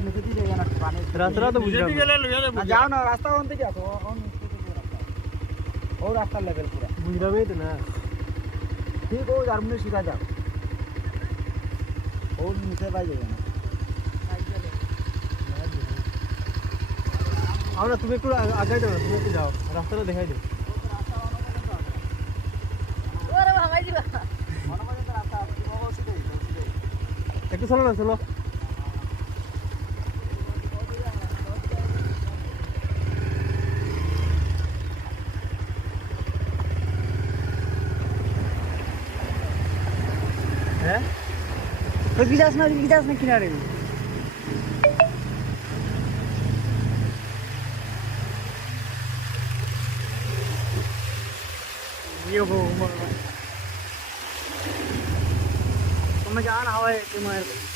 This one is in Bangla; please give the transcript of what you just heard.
ওর নিচে দিয়ে যান পানি রাস্তাটা তো বুঝলাম যাও না রাস্তা কোন থেকে আসো কোন নিচে থেকে রাস্তা ও রাস্তা লেভেল পুরো বুঝলামই তো না ঠিক ও জার্মানি সিধা যাও ও নিচে পাই যাবে না আমরা তুমি একটু আগে যাও তুমি একটু যাও রাস্তাটা দেখাই দিও ওরে ভাঙাই দিবা মনে মনে তো রাস্তা ও সিধা একটু চলো না চলো হ্যাঁ तो गिलास में किनारे ये वो तुम्हें जान हवा है तुम्हारे